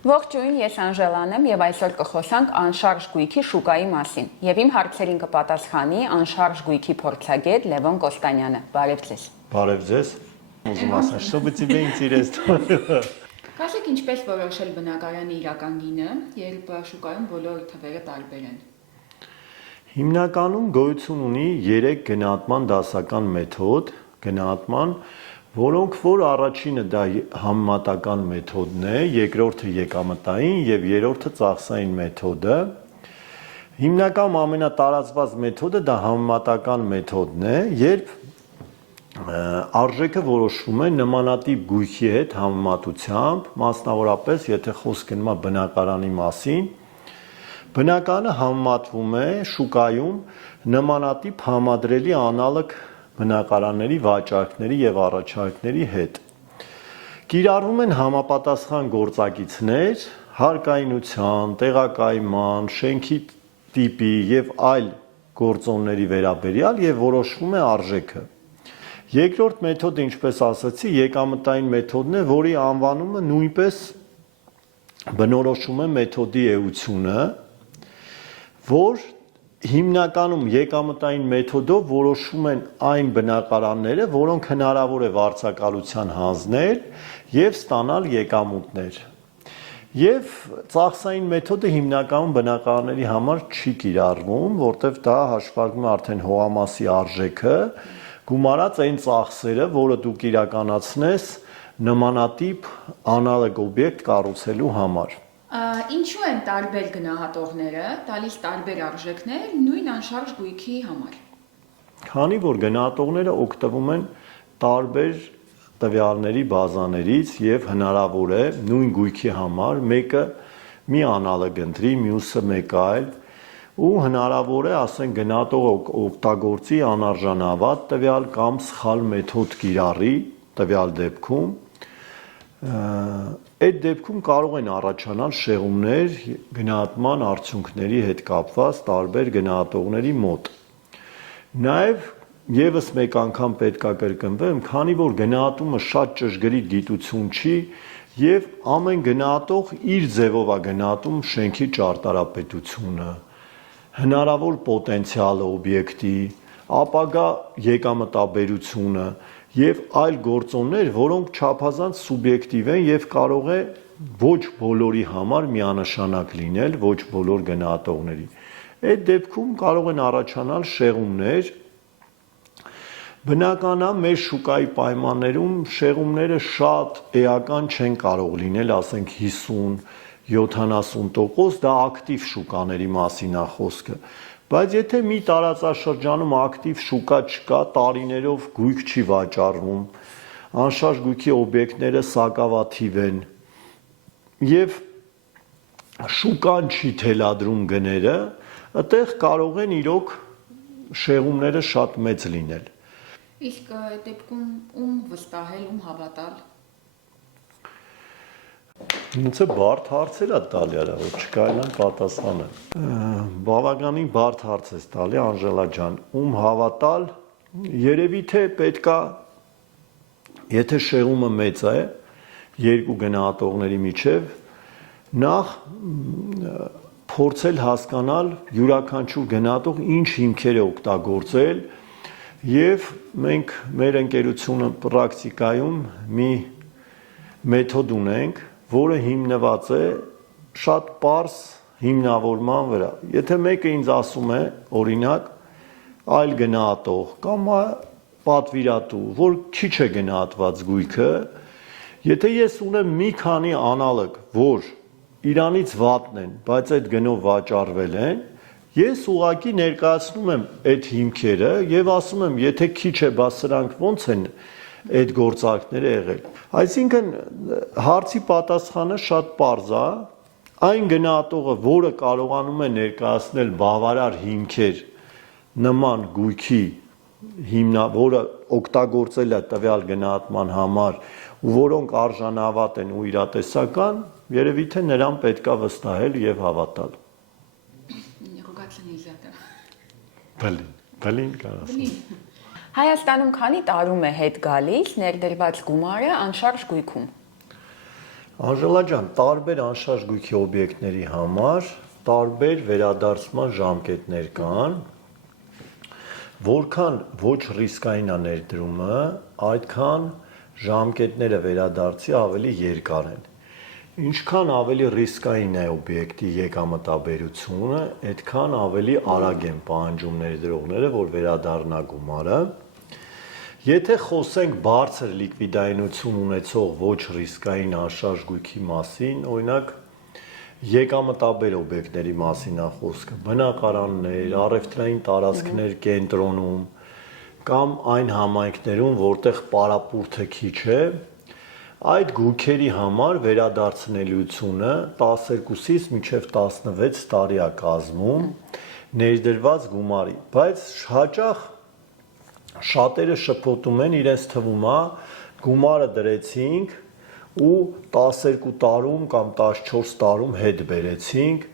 Ողջույն, ես Անժելան եմ եւ այսօր կխոսանք անշարժ գույքի շուկայի մասին։ Եվ իմ հարցերին կպատասխանի անշարժ գույքի փորձագետ Լևոն Կոստանյանը։ Բարև ձեզ։ Բարև ձեզ։ Ուզում ասեմ, чтобы тебе интересно было։ Քասեք ինչպես որոշել բնակարանի իրական գինը, երբ շուկայում բոլոր թվերը տարբեր են։ Հիմնականում գոյություն ունի 3 գնահատման դասական մեթոդ, գնահատման, որոնք որ առաջինը դա համեմատական մեթոդն է, երկրորդը եկամտային եւ երրորդը ծախսային մեթոդը։ Հիմնական ամենատարածված մեթոդը դա համեմատական մեթոդն է, երբ արժեքը որոշվում է նմանատիպ գույքի հետ համեմատությամբ, մասնավորապես եթե խոսք գնում է բնակարանի մասին, բնակարանը համեմատվում է շուկայում նմանատիպ համադրելի անալոգ բնակարանների վաճառքների եւ առաջարկների հետ։ Կիրառվում են համապատասխան գործակիցներ, հարկայնության, տեղակայման, շենքի տիպի եւ այլ գործոնների վերաբերյալ եւ որոշվում է արժեքը։ Երկրորդ մեթոդը, ինչպես ասացի, եկամտային մեթոդն է, որի անվանումը նույնպես բնորոշում է մեթոդի էությունը, որ հիմնականում եկամտային մեթոդով որոշվում են այն բնակարանները, որոնք հնարավոր է վարձակալության հանձնել եւ ստանալ եկամուտներ։ Եվ ծախսային մեթոդը հիմնականում բնակարանների համար չի կիրառվում, որտեղ դա հաշվարկվում է արդեն հողամասի արժեքը, գումարած այն ծախսերը, որը դուք իրականացնես նմանատիպ անալոգ օբյեկտ կառուցելու համար։ Ինչու են տարբեր գնահատողները տալիս տարբեր արժեքներ նույն անշարժ գույքի համար։ Քանի որ գնահատողները օգտվում են տարբեր տվյալների բազաներից եւ հնարավոր է նույն գույքի համար մեկը մի անալոգ ընտրի, մյուսը մեկ այլ, ու հնարավոր է, ասենք, գնահատողը օգտագործի անարժանավատ տվյալ կամ սխալ մեթոդ կիրառի տվյալ դեպքում, այդ դեպքում կարող են առաջանալ շեղումներ գնահատման արդյունքների հետ կապված տարբեր գնահատողների մոտ։ Նաև եւս մեկ անգամ պետք է կրկնվեմ, քանի որ գնահատումը շատ ճշգրիտ գիտություն չի եւ ամեն գնահատող իր ձևով է գնահատում շենքի ճարտարապետությունը, հնարավոր պոտենցիալը օբյեկտի, ապագա եկամտաբերությունը եւ այլ գործոններ, որոնք չափազանց սուբյեկտիվ են եւ կարող է ոչ բոլորի համար միանշանակ լինել, ոչ բոլոր գնահատողների։ Այդ դեպքում կարող են առաջանալ շեղումներ։ Բնական է, մեր շուկայի պայմաններում շեղումները շատ էական չեն կարող լինել, ասենք 50-70%, դա ակտիվ շուկաների մասին է խոսքը։ Բայց եթե մի տարածաշրջանում ակտիվ շուկա չկա, տարիներով գույք չի վաճառվում, անշարժ գույքի օբյեկտները սակավաթիվ են եւ շուկան չի թելադրում գները, այդտեղ կարող են իրոք շեղումները շատ մեծ լինել։ Իսկ այդ դեպքում ում վստահել, ում հավատալ։ Ինձ բարդ հարցեր է տալի, որ չկարողանամ պատասխանել։ Բավականին բարդ հարց է տալի, Անժելա ջան, ում հավատալ, երևի թե պետքա, եթե շեղումը մեծ է, երկու գնահատողների միջև, նախ փորձել հասկանալ յուրաքանչյուր գնահատող ինչ հիմքեր է օգտագործել, եւ մենք մեր ընկերությունը պրակտիկայում մի մեթոդ ունենք, որը հիմնված է շատ պարզ հիմնավորման վրա։ Եթե մեկը ինձ ասում է, օրինակ, այլ գնահատող կամ պատվիրատու, որ քիչ է գնահատված գույքը, եթե ես ունեմ մի քանի անալոգ, որ իրանից վատն են, բայց այդ գնով վաճառվել են, ես ուղղակի ներկայացնում եմ այդ հիմքերը եւ ասում եմ, եթե քիչ է, բա սրանք ոնց են այդ գործարքները եղել։ Այսինքն հարցի պատասխանը շատ պարզ է, այն գնահատողը, որը կարողանում է ներկայացնել բավարար հիմքեր նման գույքի որը օգտագործել է տվյալ գնահատման համար ու որոնք արժանավատ են ու իրատեսական, երևի թե նրան պետքա վստահել եւ հավատալ։ Բլին կարասն։ Հայաստանում քանի տարում է հետ գալիս ներդրված գումարը անշարժ գույքում։ Անժելա ջան, տարբեր անշարժ գույքի օբյեկտների համար տարբեր վերադարձման ժամկետներ կան, որքան ոչ ռիսկային է ներդրումը, այդքան ժամկետները վերադարձի ավելի երկար են։ Ինչքան ավելի ռիսկային է օբյեկտի եկամտաբերությունը, այդքան ավելի արագ են պահանջում ներդրողները, որ վերադառնա գումարը։ Եթե խոսենք բարձր լիկվիդայնություն ունեցող ոչ ռիսկային անշարժ գույքի մասին, օրինակ եկամտաբեր օբյեկտների մասին է խոսքը, բնակարաններ, առևտրային տարածքներ կենտրոնում կամ այն համայնքներում, որտեղ պարապուրդը քիչ է, այդ գույքերի համար վերադարձնելիությունը 12-ից մինչև 16 տարի է կազմում ներդրված գումարի, բայց հաճախ շատերը շփոթում են, իրենց թվում է գումարը դրեցինք ու 12 տարում կամ 14 տարում հետ բերեցինք,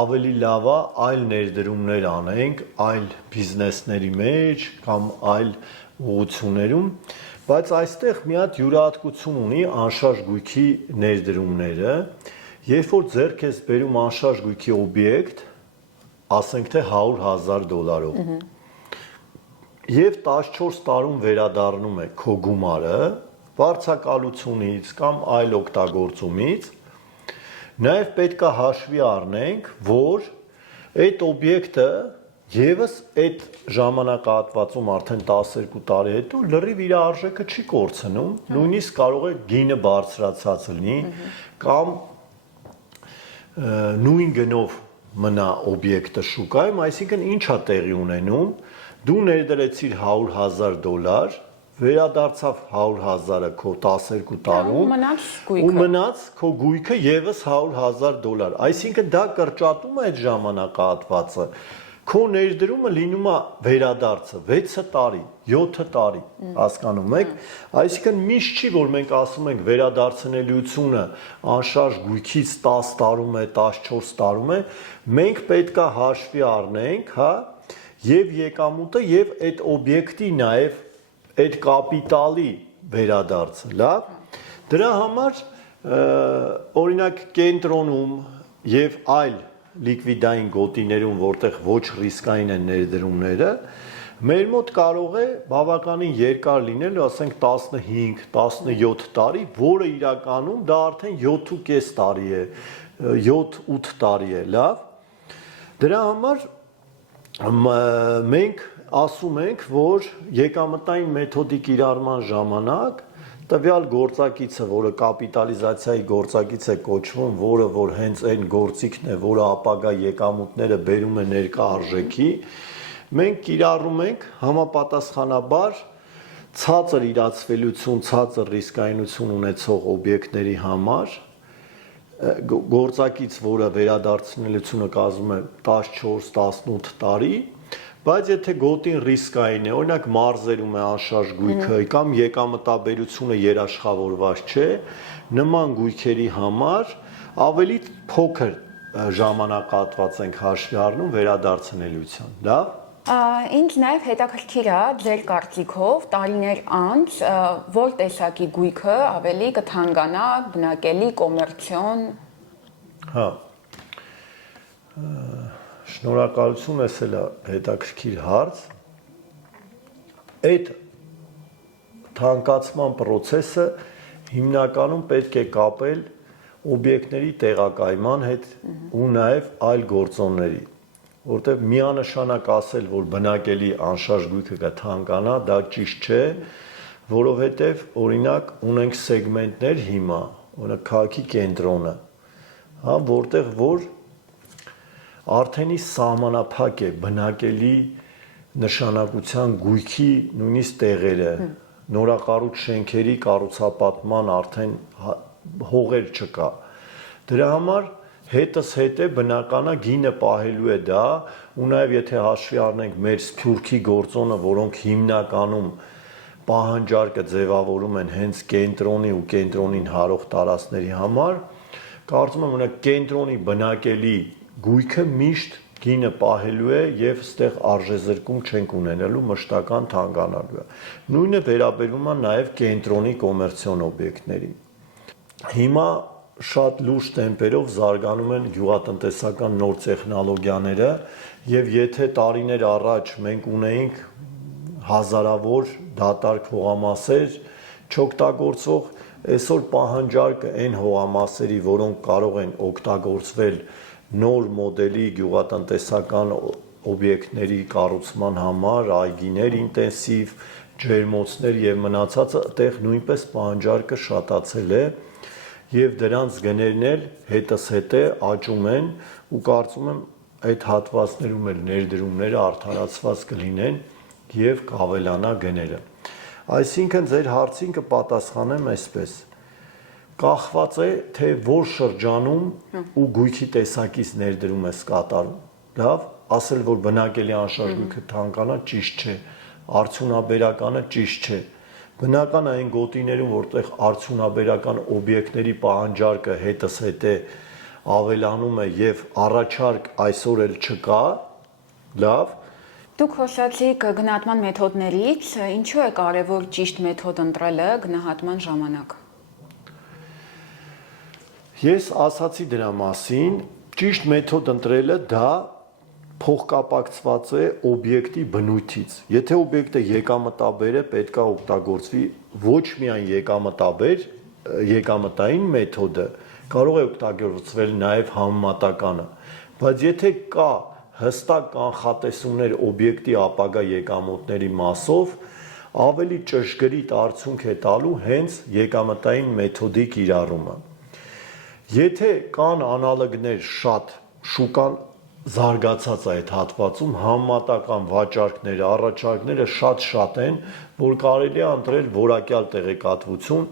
ավելի լավ է այլ ներդրումներ անենք, այլ բիզնեսների մեջ կամ այլ ուղղություններում, բայց այստեղ մի հատ յուրահատկություն ունի անշարժ գույքի ներդրումները, երբ որ ձեռք ես բերում անշարժ գույքի օբյեկտ, ասենք թե $100,000 եւ 14 տարում վերադառնում է քո գումարը վարձակալությունից կամ այլ օգտագործումից, նաեւ պետք է հաշվի առնենք, որ այդ օբյեկտը Եվս այդ ժամանակահատվածում արդեն 12 տարի հետո լրիվ իր արժեքը չի կորցնում, նույնիսկ կարող է գինը բարձրացած լինի կամ նույն գնով մնա օբյեկտը շուկայում, այսինքն ինչ է տեղի ունենում, դու ներդրեցիր $100,000, վերադարձավ 100,000-ը քո 12 տարում ու մնաց քո գույքը եւս $100,000, այսինքն դա կրճատում է այդ ժամանակահատվածը։ Քո ներդրումը լինում է վերադարձը 6 տարի, 7 տարի, հասկանում եք, այսինքն միշտ չի, որ մենք ասում ենք վերադարձնելիությունը անշարժ գույքից 10 տարում է, 14 տարում է, մենք պետք է հաշվի առնենք, հա, եւ եկամուտը եւ այդ օբյեկտի նաեւ այդ կապիտալի վերադարձը, լավ։ Դրա համար օրինակ կենտրոնում եւ այլ լիկվիդային գոտիներում, որտեղ ոչ ռիսկային են ներդրումները, մեր մոտ կարող է բավականին երկար լինել, ասենք 15-17 տարի, որը իրականում դա արդեն 7.5 տարի է, 7-8 տարի է, լավ։ Դրա համար մենք ասում ենք, որ եկամտային մեթոդի կիրառման ժամանակ տվյալ գործակիցը, որը կապիտալիզացիայի գործակից է կոչվում, որը որ հենց այն գործիքն է, որը ապագա եկամուտները բերում է ներկա արժեքի, մենք կիրառում ենք համապատասխանաբար ցածր իրացվելիություն, ցածր ռիսկայնություն ունեցող օբյեկտների համար, գործակից, որը վերադարձնելիությունը կազմում է 14-18 տարի, բայց եթե գոտին ռիսկային է, օրինակ մարզերում է անշարժ գույքը կամ եկամտաբերությունը երաշխավորված չէ, նման գույքերի համար ավելի փոքր ժամանակահատված ենք հաշվի առնում վերադարձնելիության, լավ։ Ինձ նաև հետաքրքիր է ձեր կարծիքով տարիներ անց որ տեսակի գույքը ավելի կթանկանա, բնակելի, կոմերցիոն։ Հա։ Շնորհակալություն, ես էլ հետաքրքիր հարց։ Այդ թանկացման process-ը հիմնականում պետք է կապել օբյեկտների տեղակայման հետ ու նաև այլ գործոնների, որտեղ միանշանակ ասել, որ բնակելի անշարժ գույքը կթանկանա, դա ճիշտ չէ, որովհետև օրինակ ունենք սեգմենտներ հիմա, օրինակ քաղաքի կենտրոնը, հա, որտեղ որ արդեն սահմանափակ է բնակելի նշանակության գույքի նույնիսկ տեղերը, նորակառույց շենքերի կառուցապատման արդեն հողեր չկա։ Դրա համար հետս հետ է բնականա գինը պահելու է դա, ու նաև եթե հաշվի առնենք մեր սփյուռքի գործոնը, որոնք հիմնականում պահանջարկը ձևավորում են հենց կենտրոնի ու կենտրոնին հարող տարածքների համար, կարծում եմ օրինակ կենտրոնի բնակելի գույքը միշտ գինը պահելու է եւ ստեղ արժեզրկում չենք ունենալու, մշտական թանկանալու է։ Նույնը վերաբերում է նաեւ կենտրոնի կոմերցիոն օբյեկտներին։ Հիմա շատ լուրջ տեմպերով զարգանում են գյուղատնտեսական նոր տեխնոլոգիաները եւ եթե տարիներ առաջ մենք ունեինք հազարավոր դատարկ հողամասեր չօգտագործող, այսօր պահանջարկը այն հողամասերի, որոնք կարող են օգտագործվել նոր մոդելի գյուղատնտեսական օբյեկտների կառուցման համար, այգիներ ինտենսիվ, ջերմոցներ եւ մնացածը, այդտեղ նույնպես պահանջարկը շատացել է եւ դրանց գներն էլ հետզհետե աճում են ու կարծում եմ այդ հատվածներում էլ ներդրումները արդարացված կլինեն եւ կավելանա գները։ Այսինքն ձեր հարցին կպատասխանեմ այսպես. կախված է թե որ շրջանում ու գույքի տեսակից ներդրում ես կատարում։ Լավ, ասել որ բնակելի անշարժ գույքը թանկանա ճիշտ չէ, արդյունաբերականը ճիշտ չէ։ Բնական է այն գոտիներում, որտեղ արդյունաբերական օբյեկտների պահանջարկը հետզհետե ավելանում է եւ առաջարկ այսօր էլ չկա, լավ։ Դուք խոսացիք գնահատման մեթոդներից, ինչու է կարևոր ճիշտ մեթոդ ընտրելը գնահատման ժամանակ։ Ես ասացի դրա մասին, ճիշտ մեթոդ ընտրելը դա փոխկապակցված է օբյեկտի բնույթից։ Եթե օբյեկտը եկամտաբեր է, պետք է օգտագործվի ոչ միայն եկամտային մեթոդը, կարող է օգտագործվել նաև համեմատականը, բայց եթե կա հստակ կանխատեսումներ օբյեկտի ապագա եկամուտների մասով, ավելի ճշգրիտ արդյունք է տալու հենց եկամտային մեթոդի կիրառումը։ Եթե կան անալոգներ շատ, շուկան զարգացած է այդ հատվածում, համեմատական վաճառքները, առաջարկները շատ են, որ կարելի է ընտրել որակյալ տեղեկատվություն,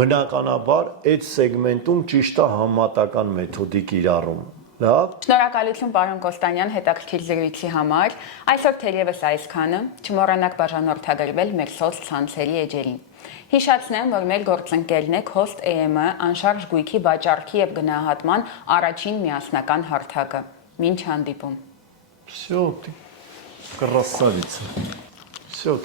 բնականաբար այդ սեգմենտում ճիշտ է համեմատական մեթոդի կիրառում։ Լավ։ Շնորհակալություն պարոն Կոստանյան հետաքրքիր զրույցի համար։ Այսօր թերևս այսքանը, չմոռանաք բաժանորդագրվել մեր սոցցանցերի էջերին։ Հիշացնեմ, որ մեր գործընկերն է Cost AM-ը անշարժ գույքի վաճառքի եւ գնահատման առաջին միասնական հարթակը։ Մինչ հանդիպում։ Всё, ты красавица. Всё.